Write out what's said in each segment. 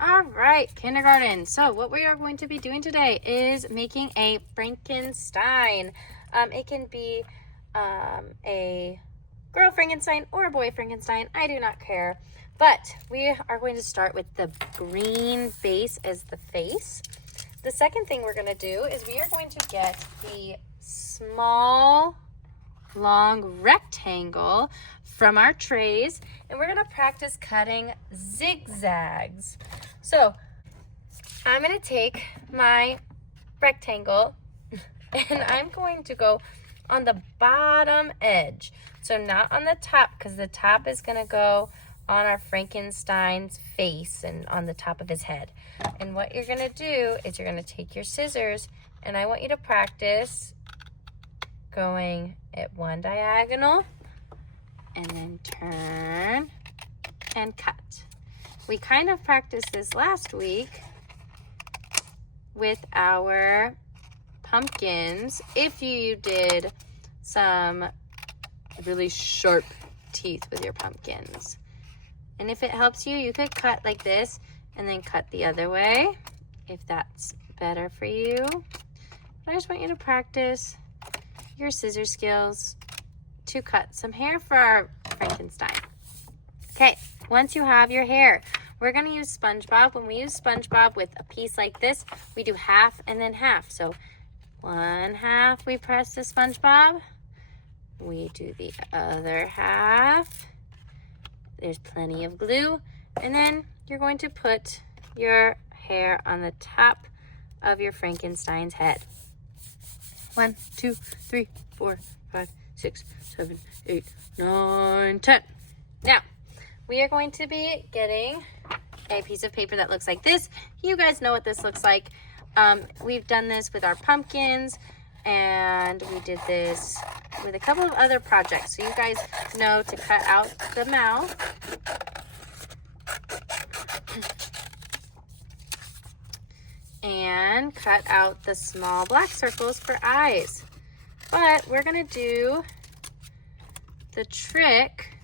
All right, kindergarten. So what we are going to be doing today is making a Frankenstein. It can be a girl Frankenstein or a boy Frankenstein. I do not care. But we are going to start with the green base as the face. The second thing we're going to do is we are going to get the small, long rectangle from our trays, and we're going to practice cutting zigzags. So I'm going to take my rectangle and I'm going to go on the bottom edge. So not on the top, because the top is going to go on our Frankenstein's face and on the top of his head. And what you're going to do is you're going to take your scissors, and I want you to practice going at one diagonal and then turn and cut. We kind of practiced this last week with our pumpkins. If you did some really sharp teeth with your pumpkins. And if it helps you, you could cut like this and then cut the other way if that's better for you. But I just want you to practice your scissor skills to cut some hair for our Frankenstein. Okay, once you have your hair, we're going to use SpongeBob. When we use SpongeBob with a piece like this, we do half and then half. So one half we press the SpongeBob. We do the other half. There's plenty of glue. And then you're going to put your hair on the top of your Frankenstein's head. 1, 2, 3, 4, 5, 6, 7, 8, 9, 10. Now, we are going to be getting a piece of paper that looks like this. You guys know what this looks like. We've done this with our pumpkins, and we did this with a couple of other projects. So you guys know to cut out the mouth. And cut out the small black circles for eyes. But we're gonna do the trick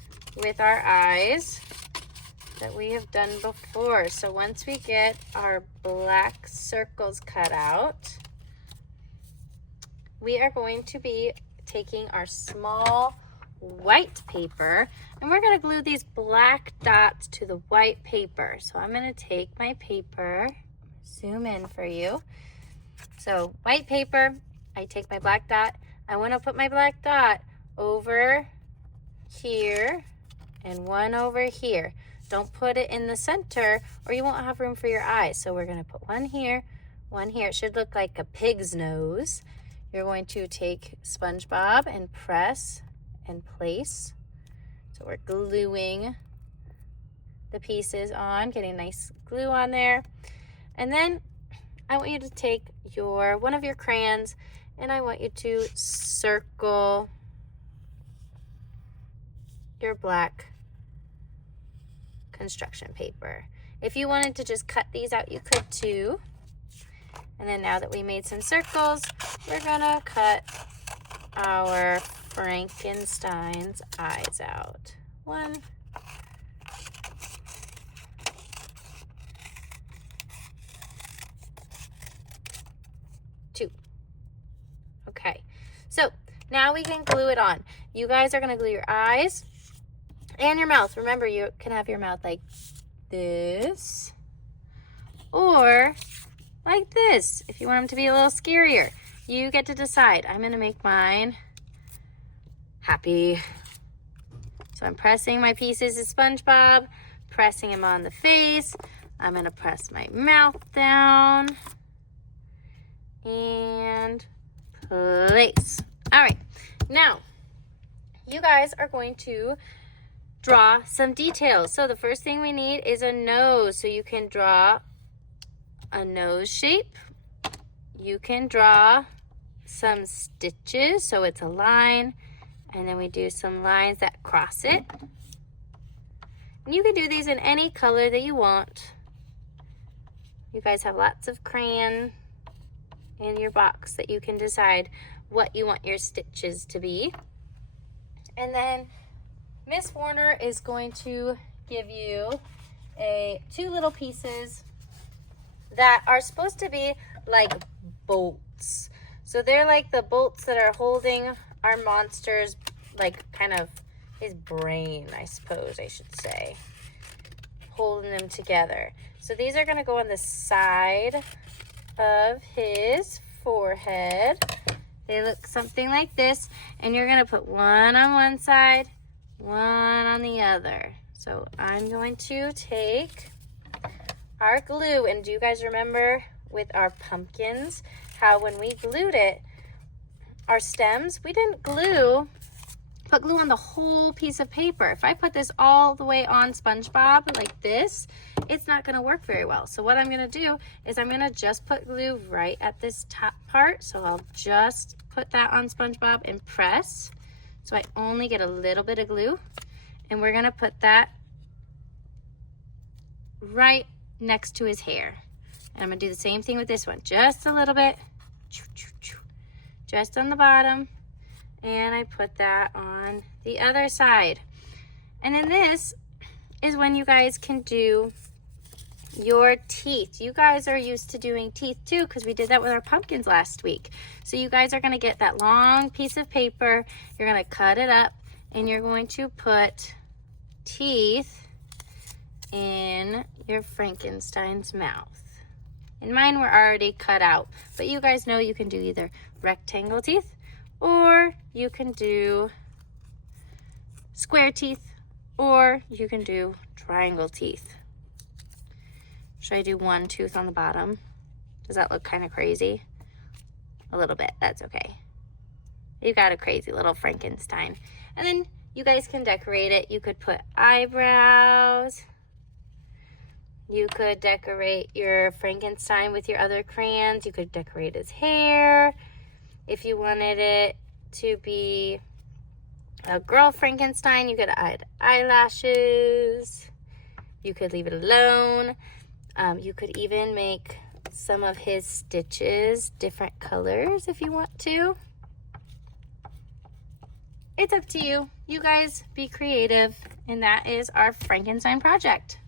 with our eyes that we have done before. So once we get our black circles cut out, we are going to be taking our small white paper and we're going to glue these black dots to the white paper. So I'm going to take my paper, zoom in for you. So white paper, I take my black dot. I want to put my black dot over here and one over here. Don't put it in the center or you won't have room for your eyes. So we're going to put one here, one here. It should look like a pig's nose. You're going to take SpongeBob and press and place. So we're gluing the pieces on, getting nice glue on there. And then I want you to take one of your crayons and I want you to circle your black construction paper. If you wanted to just cut these out, you could too. And then now that we made some circles, we're gonna cut our Frankenstein's eyes out. 1, 2. Okay, so now we can glue it on. You guys are gonna glue your eyes and your mouth. Remember, you can have your mouth like this or like this if you want them to be a little scarier. You get to decide. I'm gonna make mine happy. So I'm pressing my pieces of SpongeBob, pressing him on the face. I'm gonna press my mouth down and place. All right, now you guys are going to draw some details. So the first thing we need is a nose. So you can draw a nose shape. You can draw some stitches, so it's a line, and then we do some lines that cross it. And you can do these in any color that you want. You guys have lots of crayon in your box that you can decide what you want your stitches to be. And then Miss Warner is going to give you two little pieces that are supposed to be like bolts. So they're like the bolts that are holding our monster's, like, kind of his brain, I suppose I should say. Holding them together. So these are going to go on the side of his forehead. They look something like this, and you're going to put one on one side, one on the other. So I'm going to take our glue, and do you guys remember with our pumpkins how when we glued it, our stems, we didn't put glue on the whole piece of paper. If I put this all the way on SpongeBob like this, it's not going to work very well. So what I'm going to do is I'm going to just put glue right at this top part. So I'll just put that on SpongeBob and press. So I only get a little bit of glue, and we're going to put that right next to his hair. And I'm going to do the same thing with this one. Just a little bit. Just on the bottom. And I put that on the other side. And then this is when you guys can do your teeth. You guys are used to doing teeth too, because we did that with our pumpkins last week. So you guys are going to get that long piece of paper. You're going to cut it up, and you're going to put teeth in your Frankenstein's mouth. And mine were already cut out, but you guys know you can do either rectangle teeth, or you can do square teeth, or you can do triangle teeth. Should I do one tooth on the bottom? Does that look kind of crazy? A little bit, that's okay. You got a crazy little Frankenstein. And then you guys can decorate it. You could put eyebrows. You could decorate your Frankenstein with your other crayons. You could decorate his hair. If you wanted it to be a girl Frankenstein, you could add eyelashes. You could leave it alone. You could even make some of his stitches different colors if you want to. It's up to you. You guys be creative. And that is our Frankenstein project.